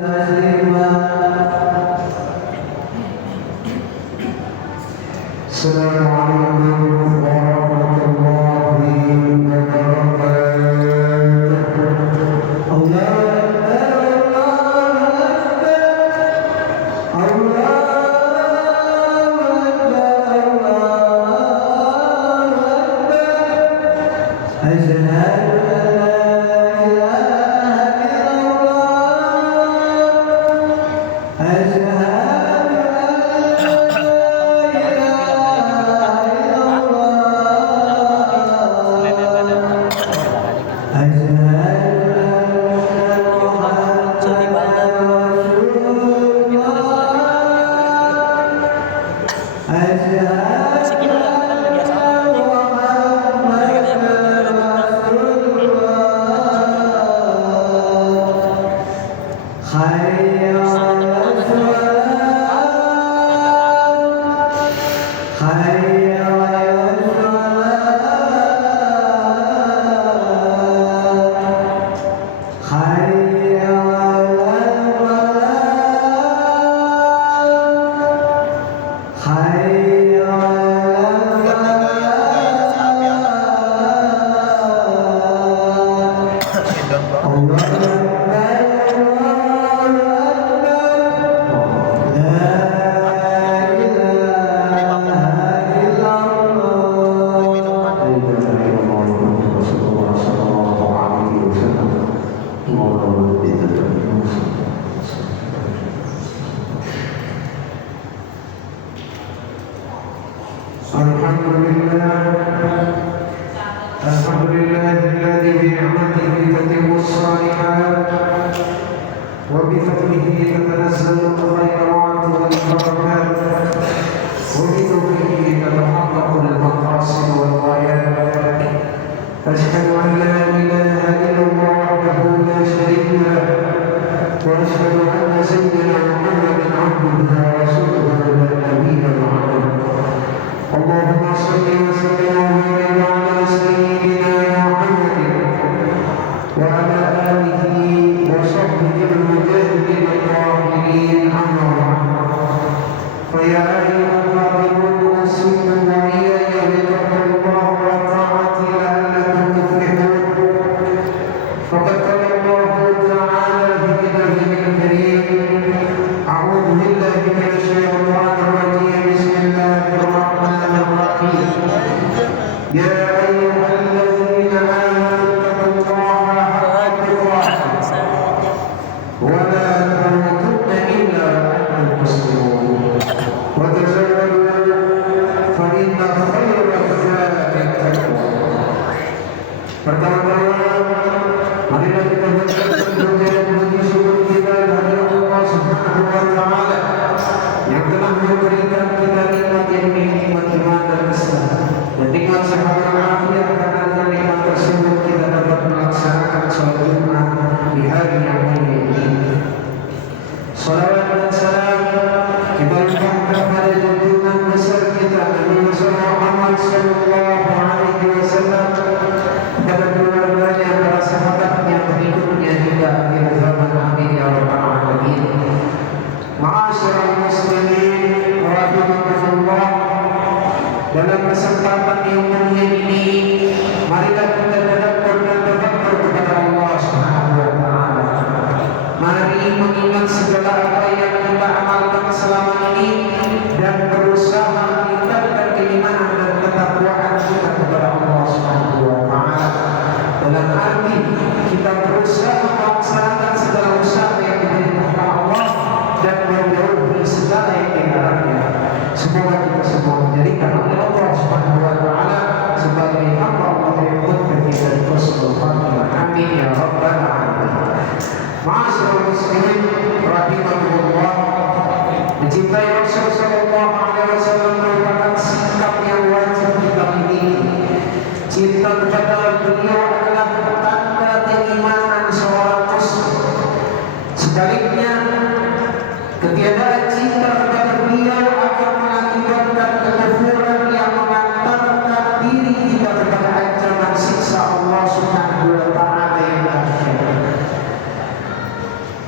Assalamualaikum warahmatullahi wabarakatuh. Allahu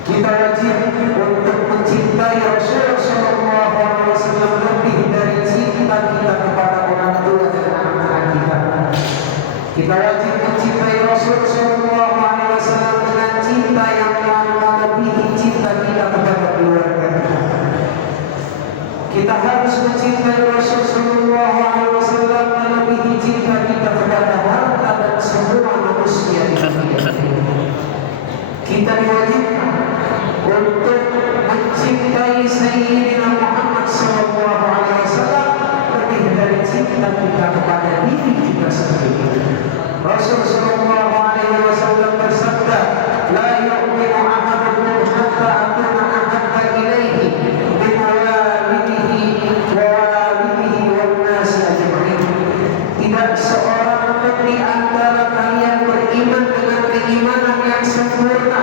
Kita wajib untuk mencintai Rasulullah Shallallahu Alaihi Wasallam lebih dari cinta kita kepada orang tua dan anak-anak kita. Kita wajib mencintai Rasulullah Shallallahu Alaihi Wasallam dengan cinta yang melebihi cinta kita kepada keluarga kita. Kita harus mencintai Rasulullah Shallallahu Alaihi Wasallam melebihi cinta kita kepada harta dan semua manusia di dunia. Kita diwajibkan untuk mencintai Sayyidina Muhammad Sallallahu Alaihi Wasallam lebih dari cinta kita kepada diri kita sendiri. Rasulullah Sallallahu Alaihi Wasallam bersabda, "La yu'minu ahadukum hatta akuna ahabba ilaihi min walidihi wa walidihi wan nasi ajma'in." Tidak seorang pun di antara kalian beriman dengan keimanan yang sempurna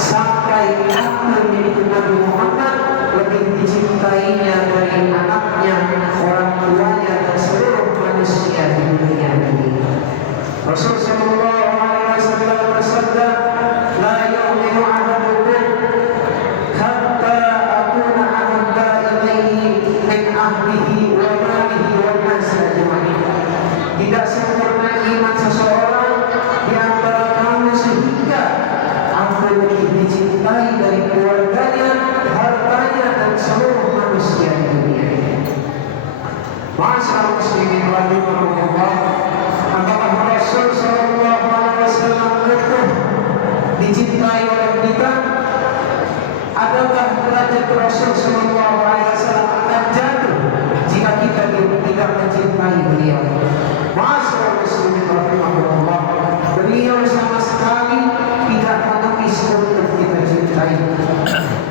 sampai aku yaitu Nabi Muhammad lebih dicintainya dari anaknya, orang tuanya dan seluruh manusia di dunia ini. Rasulullah Shallallahu Alaihi Wasallam bersabda, "La yu'minu ahadukum hatta akuna ahabba ilaihi min ahlihi wa malihi wan nasi ajma'in." Tidak sempurna iman seseorang di antara kamu sehingga aku lebih dicintai dari keluarganya, hartanya dan seluruh manusia di dunia ini. Ma'asyiral muslimin rahimakumullah, apakah Rasul Sallallahu Alaihi Wasallam utuh dicintai oleh kita? Adakah derajat Rasul Sallallahu Alaihi Wasallam akan jatuh jika kita tidak mencintai beliau? Ma'asyiral muslimin rahimakumullah, beliau sama sekali tidak menepis untuk kita cintai.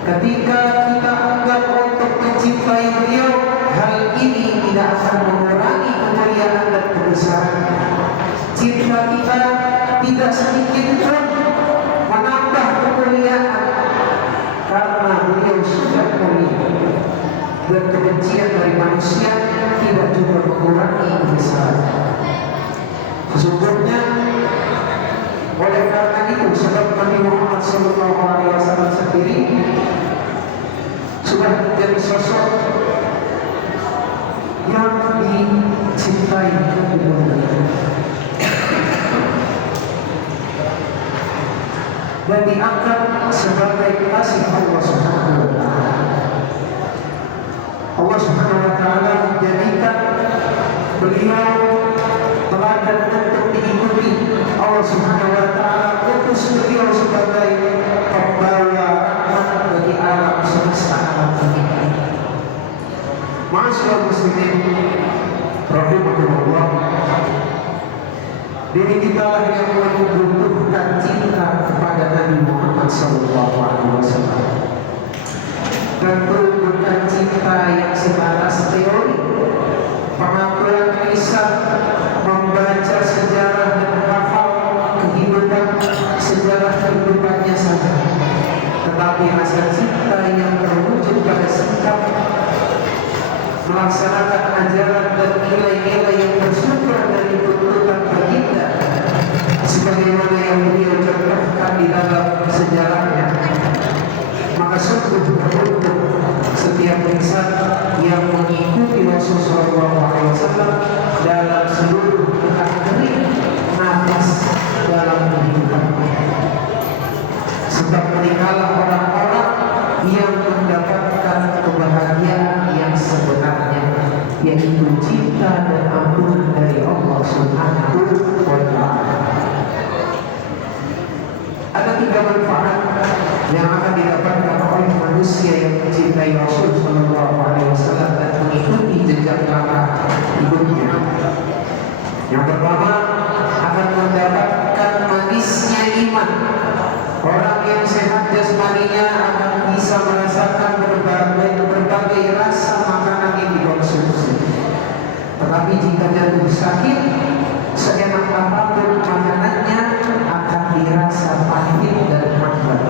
Ketika kita anggap untuk mencintai beliau, hal ini tidak akan mengurangi kemuliaan dan kebesaran. Cinta kita tidak sedikit pun menambah kemuliaan karena beliau sudah mulia, dan kebencian dari manusia tidak juga mengurangi kebesaran. Sesungguhnya oleh karena itu sebab Nabi Muhammad Sallallahu Alaihi Wasallam sendiri sudah menjadi sosok yang dicintai dan diangkat sebagai kasih Allah Subhanahu wa Ta'ala. Allah Subhanahu wa Ta'ala menjadikan beliau teladan untuk diikuti. Allah Subhanahu wa Ta'ala utus beliau sebagai pembawa rahmat bagi alam semesta alam ini. Ma'asyiral muslimin rahimakumullah, diri kita yang membutuhkan cinta kepada Nabi Muhammad Sallallahu Alaihi Wasallam. Tentu bukan cinta yang sebatas teori, pengakuan lisan, membaca sejarah dan hafal kehidupan sejarah kehidupannya saja, tetapi rasa cinta yang terwujud pada sikap melaksanakan ajaran dan nilai-nilai yang bersumber dari tuntunan baginda sebagaimana yang beliau contohkan di dalam sejarahnya. Maka sungguh beruntung setiap insan yang mengikuti Rasulullah SAW dalam seluruh gerak-gerik nafas dalam kehidupannya. Sebab merekalah orang-orang yang mendapatkan kebahagiaan yang sebenarnya, yaitu cinta dan ampunan dari Allah Subhanahu wa Ta'ala. Ada 3 manfaat yang akan didapatkan oleh manusia yang mencintai Rasul Sallallahu Alaihi Wasallam dan mengikuti jejak langkah hidupnya. Yang pertama, akan mendapatkan manisnya iman. Orang yang sehat jasmaninya akan bisa merasakan berbagai rasa makanan yang dikonsumsi. Tetapi jika jatuh sakit, seenak apapun makanannya akan dirasa pahit dan hambar.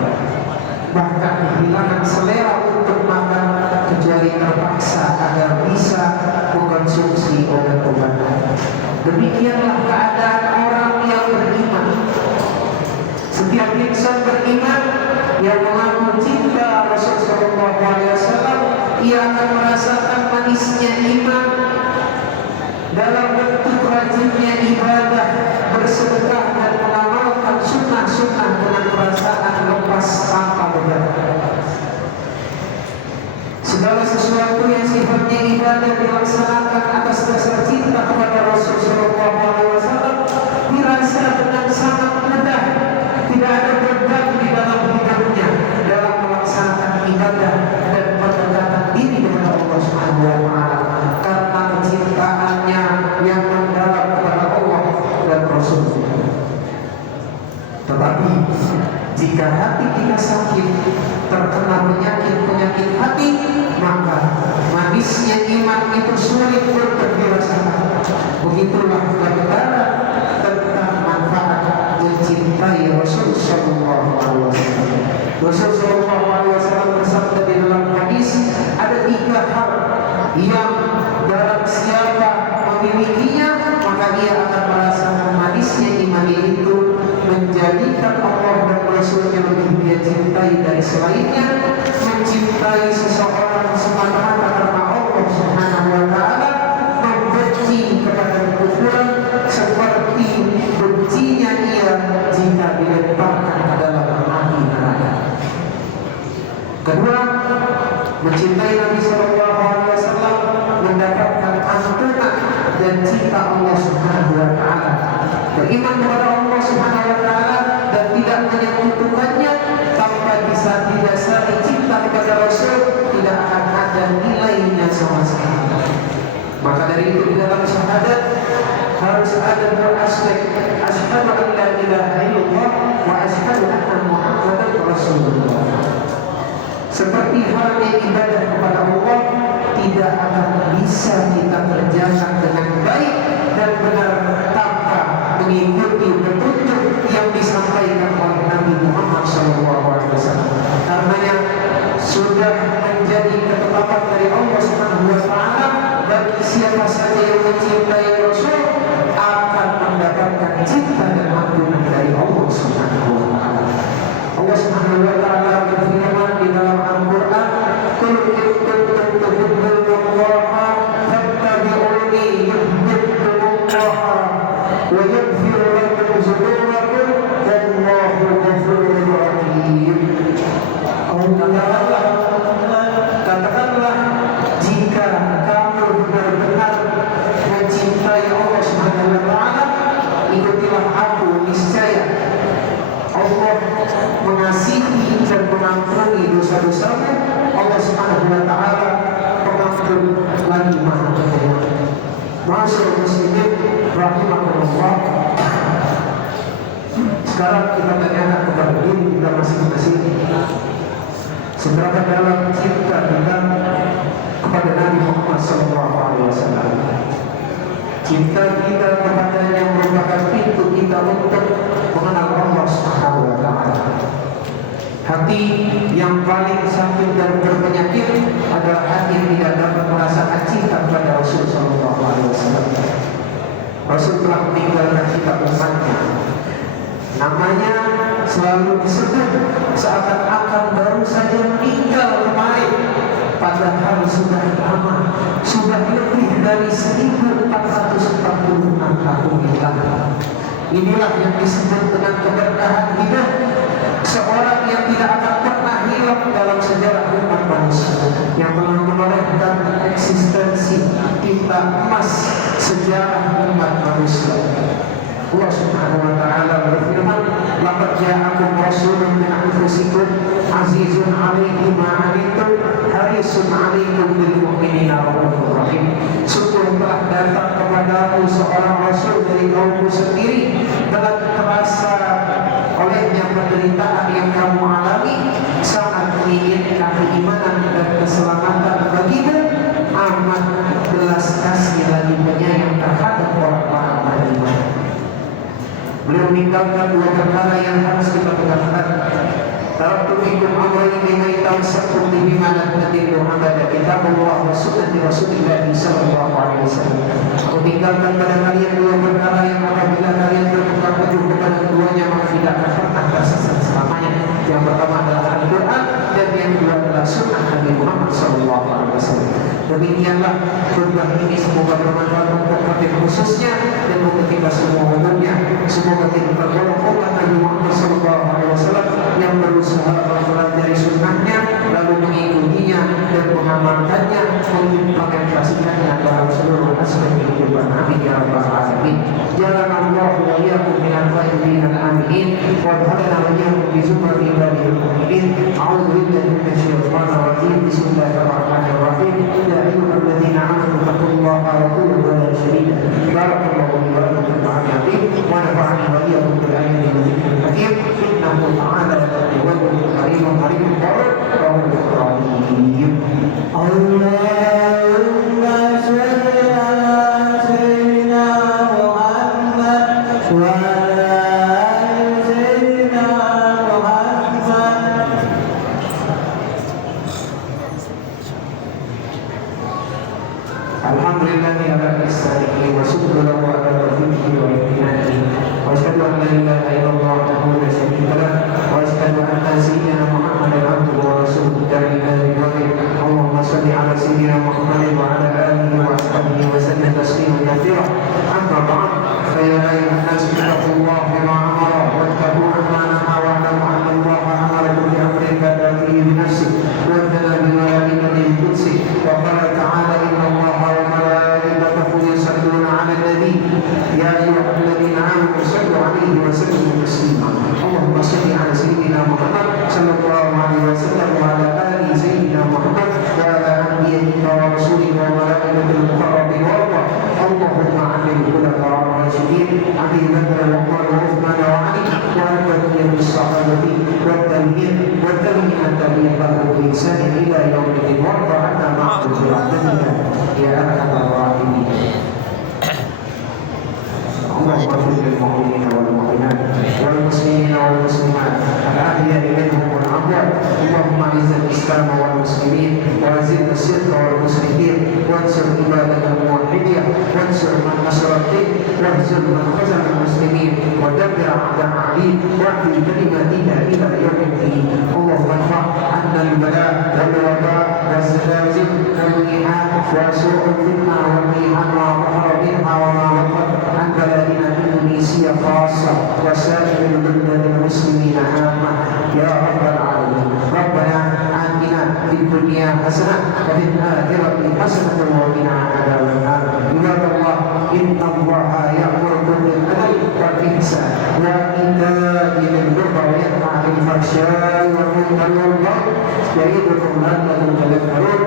Bahkan kehilangan selera untuk makan kecuali terpaksa agar bisa mengkonsumsi obat-obatan. Demikianlah keadaan orang yang beriman. Setiap insan beriman yang mengaku cinta sunnah dengan perasaan lepas tanpa beban. Segala sesuatu yang sifatnya ibadah dilaksanakan atas dasar cinta kepada Rasul Sallallahu Alaihi Wasallam dirasa dengan sangat mudah, tidak ada beban di dalam hidupnya dalam melaksanakan ibadah dan pendekatan diri kepada Allah Subhanahu Wa Taala karena kecintaannya yang mendalam kepada Allah dan Rasul. Tetapi jika hati kita sakit, terkena penyakit hati, maka manisnya iman itu sulit untuk dirasakan. Begitulah gambaran tentang manfaat mencintai Rasul Sallallahu Alaihi Wasallam. Rasul Sallallahu Alaihi Wasallam bersabda di dalam hadis, ada 3 hal yang barang siapa memilikinya, maka dia akan merasakan manisnya iman itu, menjadikan Allah dan Rasulnya lebih dia cintai dari selainnya, mencintai seseorang semata-mata karena Allah Subhanahu Wa Taala, membenci kepada kekufuran seperti bencinya ia jika dilemparkan ke dalam api neraka. Kedua, mencintai Nabi Sallallahu Alaihi Wasallam mendapatkan ampunan dan cinta Allah Subhanahu Wa Taala. Beriman kepada Allah Subhanahu Wa Taala dan tidak menyekutukannya tanpa bisa didasari cinta kepada Rasul, tidak akan ada nilainya sama sekali. Maka dari itu di dalam syahadat harus ada beraspek asyhadu an la ilaha illallah wa asyhadu anna Muhammadan Rasulullah. Seperti halnya ibadah kepada Allah tidak akan bisa kita kerjakan dengan baik dan benar tanpa mengikuti petunjuk yang disampaikan oleh Nabi Muhammad SAW. Karenanya sudah menjadi ketetapan dari Allah Subhanahu Wa Taala, bagi siapa saja yang mencintai Rasul akan mendapatkan cinta dan ampunan dari Allah Subhanahu Wa Taala. Allah Subhanahu Wa Taala berfirman di dalam Al-Quran, "Qul in kuntum tuhibbunallaha fattabi'uni yuhibbukumullah wa yaghfir lakum dzunubakum wallahu ghafurur rahim." Katakanlah, jika kamu benar-benar mencintai Allah Subhanahu Wa Taala, ikutilah aku, niscaya Allah mengasihi dan mengampuni dosa-dosamu. Allah Subhanahu Wa Taala pengampun lagi Maha Penyayang. Ma'asyiral muslimin rahimakumullah. Sekarang kita tanyakan kepada diri kita masing-masing, seberapa dalam cinta kita kepada Nabi Muhammad SAW. Cinta kita kepadanya merupakan pintu kita untuk mengenal Allah Subhanahu Wa Taala. Hati yang paling sakit dan berpenyakit adalah hati yang tidak dapat merasakan cinta kepada Rasul Sallallahu Alaihi Wasallam. Rasul telah meninggalkan kita umatnya. Namanya selalu disebut seakan-akan baru saja meninggal kemarin, padahal sudah lama, sudah lebih dari 1446 tahun yang lalu. Inilah yang disebut dengan keberkahan hidup, seorang yang tidak akan pernah hilang dalam sejarah umat manusia, yang telah menorehkan eksistensi tinta emas sejarah umat manusia. Allah Subhanahu Wa Taala berfirman, "Laqad ja'akum rasulun min anfusikum azizun 'alaihi ma 'anittum harisun 'alaikum bil mu'minina raufur rahim." Sungguh telah datang kepadamu seorang rasul dari kaummu sendiri, telah terasa olehnya penderitaan yang kamu alami, sangat menginginkan keimanan dan keselamatan bagimu, amat belas kasih lagi penyayang terhadap orang-orang beriman. Beliau meninggalkan 2 perkara yang harus kita tegakkan. Taraktu fikum amrayn bima tamsaktum bihima lan tadillu abada, kitabullah wa sunnati Rasulillah sallallahu alaihi wasallam. Aku tinggalkan pada kalian 2 perkara yang apabila kalian berpegang teguh kepada keduanya, maka tidak akan pernah tersesat selamanya. Yang pertama adalah Al-Quran dan yang kedua adalah sunnah Nabi Muhammad sallallahu alaihi wasallam. Demikianlah khutbah ini semoga bermanfaat untuk kami khususnya dan untuk kita semua umumnya. Semoga kita tergolong umat Nabi Muhammad SAW yang berusaha mempelajari sunnahnya, lalu mengikutinya dan mengamalkannya, mengimplementasikannya dalam seluruh aspek kehidupan. Amin ya rabbal alamin. Jalan Allah wa iyyakum minal faizin amin. Wa hadana wa iyyakum bi zumrati ibadil mu'minin. A'udzu billahi minasy syaithanir rajim. Bismillahirrahmanirrahim. Ya ayyuhalladzina amanu taqullaha wa qulu qawlan sadida. Barakallahu li wa lakum fil Qur'anil wa nafa'ani wa iyyakum bil ayati wa dzikril hakim. Innahu ta'ala yaqulu karimun karim Allahumma shalli ala sayyidina Muhammad wa ala ali sayyidina Muhammad. Alhamdulillahi ala ihsanihi wa syukru lahu ala tawfiqihi wa imtinanihi wa asyhadu an la ilaha illallah wahdahu la syarika lah wa asyhadu anna sayyidina Muhammadan abduhu wa rasuluhu ila ridwanihi. Allahumma shalli ala sayyidina Muhammadin wa ala alihi wa ashabihi wa sallim tasliman katsiran. Amma ba'd, fa ya ayyuhan nas ittaqullaha bima amara wattaqu ma nahaa wa alamu anna Allaha amarakum bi amrin bada'a fihi bi nafsihi wa adana bi malaikatihi qudsi wa qala ta'ala inna Allaha wa malaikatahu yusalluna 'alan nabi ya ayyuhalladzina amanu sallu 'alaihi wa sallimu taslima. Allahumma shalli ala sayyidina Muhammad sallallahu alaihi wasallam wa ala ali sayyidina Muhammad wa ala anbiya'ika wa rasulika wa malaikatil muqarrabin wa Allah. Allahumma 'alil khulafa ar-rasyidin Abi Bakr wa Umar wa Uthman wa Ali wa al-baqiyyatis sahabati wa tabi'in wa tabi'in tabi'in bi ihsan ila yaumil wa ta'ala ma'al rahmatika ya arhamar rahimin. اللهم اغفر للمؤمنين والمؤمنات والمسلمين والمسلمات الأحياء منهم والأموات. اللهم أعز الإسلام والمسلمين وأذل الشرك والمشركين وانصر عبادك الموحدين وانصر من نصر الدين واهزم من خزل المسلمين ودمر أعداء الدين واعطي كلماتك إلى يوم الدين. اللهم ارفع عنا البلاء والوباء والزلازل والميحات وسوء الفتنة والميحان ما ظهر منها وما بطن عن بلادنا إندونيسيا خاصة وسائر البلدان المسلمين عامة يا رب العالمين. ربنا آتنا في الدنيا حسنة وفي الآخرة حسنة وقنا عذاب النار. عباد الله إن الله يأمركم بالعدل والإحسان وإيتاء ذي القربى وينهى عن الفحشاء والمنكر والبغي يعظكم لعلكم تذكرون.